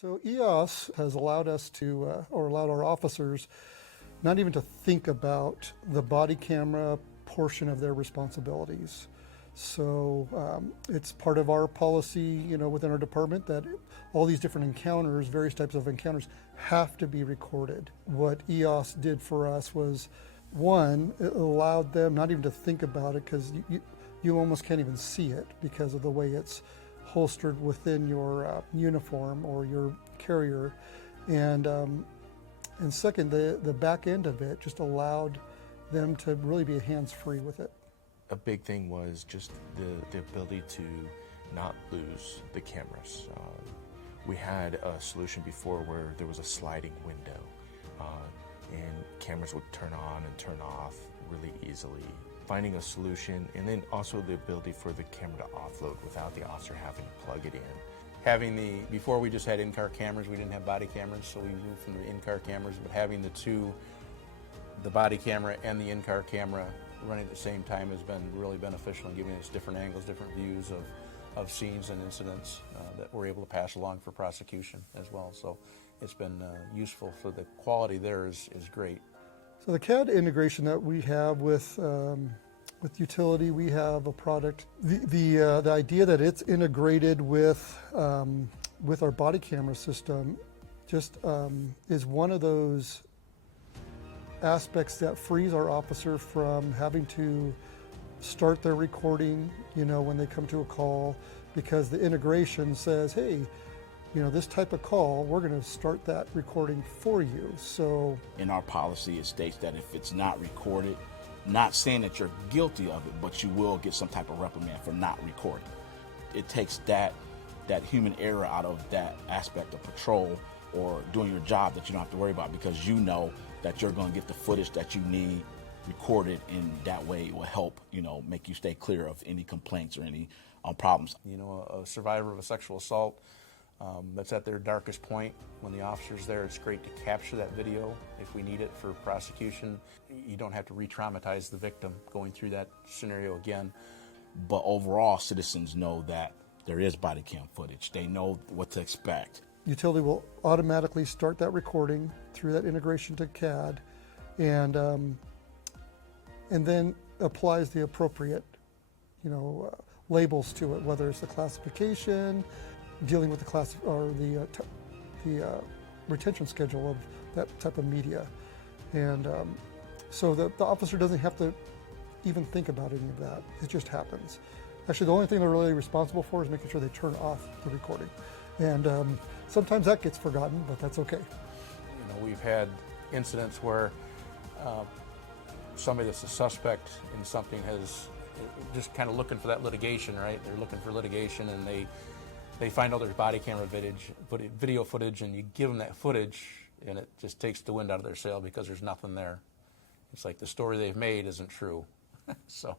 So EOS has allowed us to, or allowed our officers, not even to think about the body camera portion of their responsibilities. So it's part of our policy, within our department that all these different encounters, various types of encounters, have to be recorded. What EOS did for us was, one, it allowed them not even to think about it because you almost can't even see it because of the way it's holstered within your uniform or your carrier, and second, the back end of it just allowed them to really be hands-free with it. A big thing was just the ability to not lose the cameras. We had a solution before where there was a sliding window, and cameras would turn on and turn off really easily. Finding a solution, and then also the ability for the camera to offload without the officer having to plug it in. Before we just had in-car cameras, we didn't have body cameras, so we moved from the in-car cameras, but having the body camera and the in-car camera running at the same time has been really beneficial in giving us different angles, different views of scenes and incidents that we're able to pass along for prosecution as well. So it's been useful. For the quality there is great. So the CAD integration that we have with utility, we have a product. The idea that it's integrated with our body camera system just is one of those aspects that frees our officer from having to start their recording, when they come to a call, because the integration says, hey, this type of call, we're going to start that recording for you. So in our policy, it states that if it's not recorded, not saying that you're guilty of it, but you will get some type of reprimand for not recording. It takes that human error out of that aspect of patrol or doing your job that you don't have to worry about, because you know that you're going to get the footage that you need recorded, and that way it will help, make you stay clear of any complaints or any problems. A survivor of a sexual assault that's at their darkest point, when the officer's there, it's great to capture that video if we need it for prosecution. You don't have to re-traumatize the victim going through that scenario again. But overall, citizens know that there is body cam footage. They know what to expect. Utility will automatically start that recording through that integration to CAD, and then applies the appropriate, labels to it, whether it's the classification, dealing with the retention schedule of that type of media, and so the officer doesn't have to even think about any of that. It just happens. Actually, the only thing they're really responsible for is making sure they turn off the recording, and sometimes that gets forgotten, but that's okay. We've had incidents where somebody that's a suspect in something has just kind of looking for that litigation, right? They're looking for litigation, and they find out there's body camera video footage, and you give them that footage, and it just takes the wind out of their sail because there's nothing there. It's like the story they've made isn't true. So